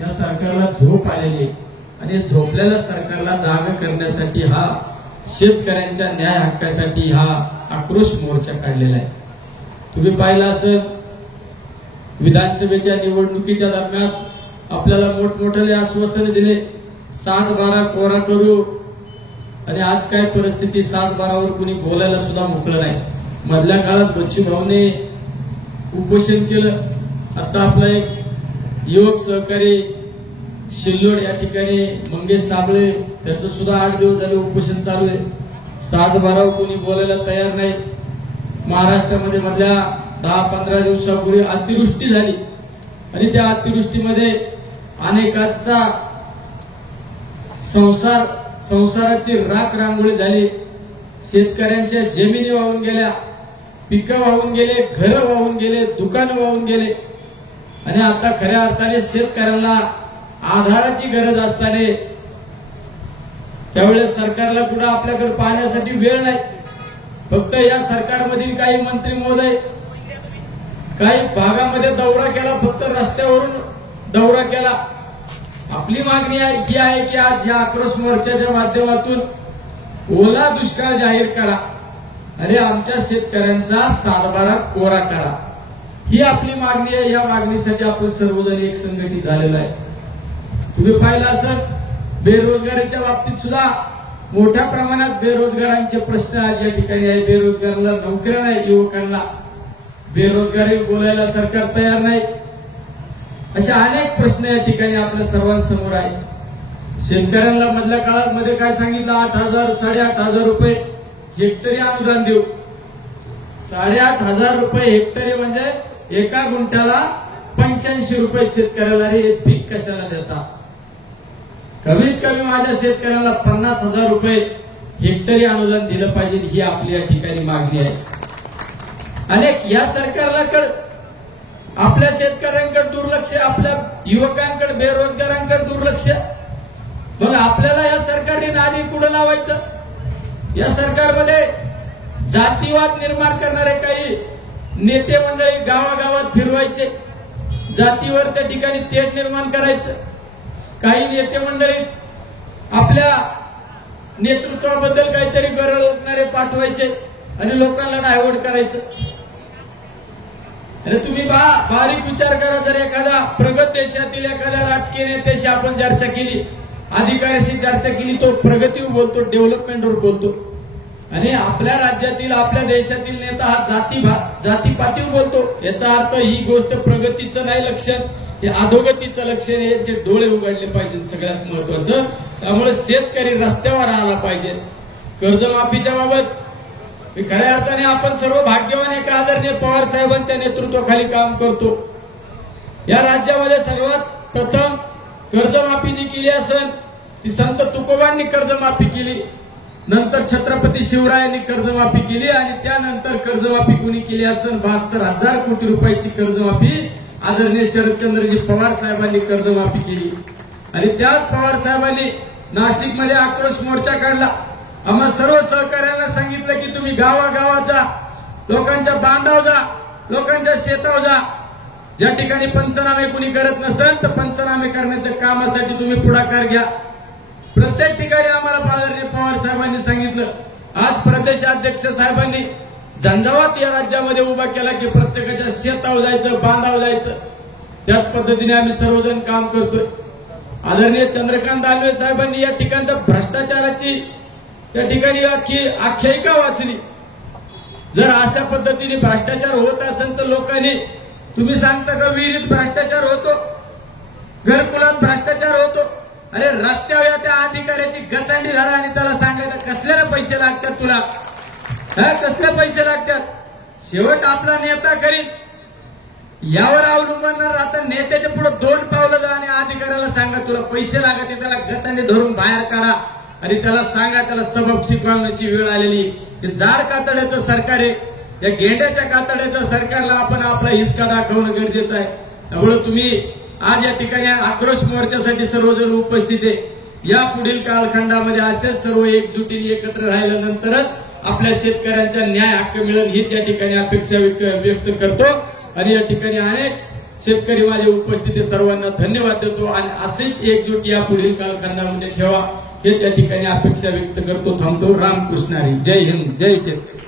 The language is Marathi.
या सरकारला झोप आलेली आहे आणि झोपलेल्या सरकारला जाग करण्यासाठी हा शेतकऱ्यांच्या न्याय हक्कासाठी हा आक्रोश मोर्चा काढलेला आहे। तुम्ही पाहिलं असं विधानसभेच्या निवडणुकीच्या दरम्यान आपल्याला मोठमोठे आश्वासन दिले, 7-12 कोरा करू, आणि आज काय परिस्थिती, 7-12 वर कुणी बोलायला सुद्धा मोकळं नाही। मधल्या काळात बच्चूभाऊने उपोषण केलं, आता आपला एक युवक सहकारी शिल्लोड या ठिकाणी मंगेश साबळे त्याचं सुद्धा 8 दिवस झाले उपोषण चालू आहे। 7-12 कोणी बोलायला तयार नाही। महाराष्ट्रामध्ये मधल्या 10-15 दिवसापूर्वी अतिवृष्टी झाली आणि त्या अतिवृष्टीमध्ये अनेकांचा संसाराची राख रांगोळी झाली, शेतकऱ्यांच्या जमिनी वाहून गेल्या, पिकं वाहून गेले, घरं वाहून गेले, दुकानं वाहून गेले आणि आता खऱ्या अर्थाने शेतकऱ्यांना आधाराची गरज असताना त्यावेळेस सरकारला कुठं आपल्याकडे पाहण्यासाठी वेळ नाही। फक्त या सरकारमधील काही मंत्री महोदय काही भागामध्ये दौरा केला, फक्त रस्त्यावरून दौरा केला। आपली मागणी ही आहे की आज या आक्रोश मोर्चाच्या माध्यमातून ओला दुष्काळ जाहीर करा आणि आमच्या शेतकऱ्यांचा 7-12 कोरा करा, ही आपली मागणी आहे। या मागणीसाठी आपण सर्वजण एक संघटित झालेलो आहे। तुम्ही पाहिलं असं बेरोजगारीच्या बाबतीत सुद्धा मोठ्या प्रमाणात बेरोजगारांचे प्रश्न आज या ठिकाणी आहे। बेरोजगारांना नोकऱ्या नाही, युवकांना बेरोजगारी बोलायला सरकार तयार नाही, अशा अनेक प्रश्न या ठिकाणी आपल्या सर्वांसमोर आहेत। शेतकऱ्यांना मधल्या काळामध्ये काय सांगितलं, 8,000-8,500 रुपये हेक्टरी अनुदान देऊ। 8,500 रुपये हेक्टरी म्हणजे एका गुंठ्याला 85 रुपये शेतकऱ्याला, हे पीक कशाला देता? कमीत कमी माझ्या शेतकऱ्याला 50,000 रुपये हेक्टरी अनुदान दिलं पाहिजे, ही आपली या ठिकाणी मागणी आहे। अनेक या सरकारला आपल्या शेतकऱ्यांकडे दुर्लक्ष, आपल्या युवकांकडे बेरोजगारांकडे दुर्लक्ष, मग आपल्याला या सरकारने नादी कुठं लावायचं? या सरकारमध्ये जातीवाद निर्माण करणारे काही नेते मंडळी गावागावात फिरवायचे, जातीवर त्या ठिकाणी तेढ निर्माण करायचं। काही नेते मंडळी आपल्या नेतृत्वाबद्दल काहीतरी गरळ ओकणारे पाठवायचे आणि लोकांना डायव्हर्ट करायचं। अरे तुम्ही बारीक विचार करा, जर एखादा प्रगत देशातील एखाद्या राजकीय नेत्याशी आपण चर्चा केली, अधिकाऱ्याशी चर्चा केली, तो प्रगतीवर बोलतो, डेव्हलपमेंटवर बोलतो, आणि आपल्या राज्यातील आपल्या देशातील नेता हा जातीपातीवर बोलतो, याचा अर्थ ही गोष्ट प्रगतीचं नाही लक्षण, हे अधोगतीचं लक्षण आहे। जे डोळे उघडले पाहिजे सगळ्यात महत्वाचं। त्यामुळे शेतकरी रस्त्यावर आला पाहिजे। कर्जमाफीच्या बाबत खऱ्या अर्थाने आपण सर्व भाग्यवान आहे, आदरणीय पवार साहेबांच्या नेतृत्वाखाली काम करतो। या राज्यामध्ये सर्वात प्रथम कर्जमाफी जी केली असेल ती संत तुकोबांनी कर्जमाफी केली, नंतर छत्रपती शिवरायांनी कर्जमाफी केली आणि त्यानंतर कर्जमाफी कोणी केली असेल 72,000 कोटी रुपयाची कर्जमाफी आदरणीय शरदचंद्रजी पवार साहेबांनी कर्जमाफी केली। आणि त्याच पवार साहेबांनी नाशिकमध्ये आक्रोश मोर्चा काढला। आम्हा सर्व सहकार्याला सांगितलं की तुम्ही गावागावात जा, लोकांच्या बांधावर जा, लोकांच्या शेतावर जा, ज्या ठिकाणी पंचनामे कुणी करत नसेल तर पंचनामे करण्याच्या कामासाठी तुम्ही पुढाकार घ्या। प्रत्येक ठिकाणी आम्हाला आदरणीय पवार साहेबांनी सांगितलं। आज प्रदेशाध्यक्ष साहेबांनी झंझावात या राज्यामध्ये उभा केला की प्रत्येकाच्या शेतावर जायचं, बांधावर जायचं। त्याच पद्धतीने आम्ही सर्वजण काम करतोय। आदरणीय चंद्रकांत दानवे साहेबांनी या ठिकाणच्या भ्रष्टाचाराची त्या ठिकाणी आख्यायिका वाचली। जर अशा पद्धतीने भ्रष्टाचार होत असेल तर लोकांनी, तुम्ही सांगता का विहिरीत भ्रष्टाचार होतो, घरकुलात भ्रष्टाचार होतो? अरे रस्त्यावर त्या अधिकाऱ्याची गचांडी धरा आणि त्याला सांगायचं कसल्याला पैसे लागतात तुला, कसले पैसे लागतात? शेवट आपला नेता करीत, यावर अवलंबून राहता नेत्याच्या पुढे 2 पावलं जा आणि अधिकाऱ्याला सांगा तुला पैसे लागते, त्याला गचांडी धरून बाहेर काढा आणि त्याला सांगा त्याला सबक शिकवण्याची वेळ आलेली। हे जाड कातड्याचं सरकार आहे, या गेंड्याच्या कातड्याच्या सरकारला आपण आपला हिसका दाखवणं गरजेचं आहे। त्यामुळे तुम्ही आज या ठिकाणी आक्रोश मोर्चासाठी सर्वजण उपस्थित आहे। या पुढील कालखंडामध्ये असेच सर्व एकजुटीने एकत्र राहिल्यानंतरच आपल्या शेतकऱ्यांचा न्याय हक्क मिळेल हीच या ठिकाणी अपेक्षा व्यक्त करतो। आणि या ठिकाणी अनेक शेतकरी माझे उपस्थित सर्वांना धन्यवाद देतो आणि असेच एकजूट या पुढील कालखंडामध्ये ठेवा हेच या ठिकाणी अपेक्षा व्यक्त करतो. थांबतो. रामकृष्ण हरी. जय हिंद. जय शेतकरी.